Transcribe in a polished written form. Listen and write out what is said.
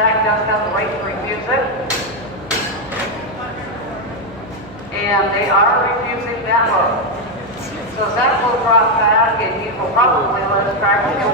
Zach does have the right to refuse it. And they are refusing that loan. So Zach will drop back and he will probably let us practice.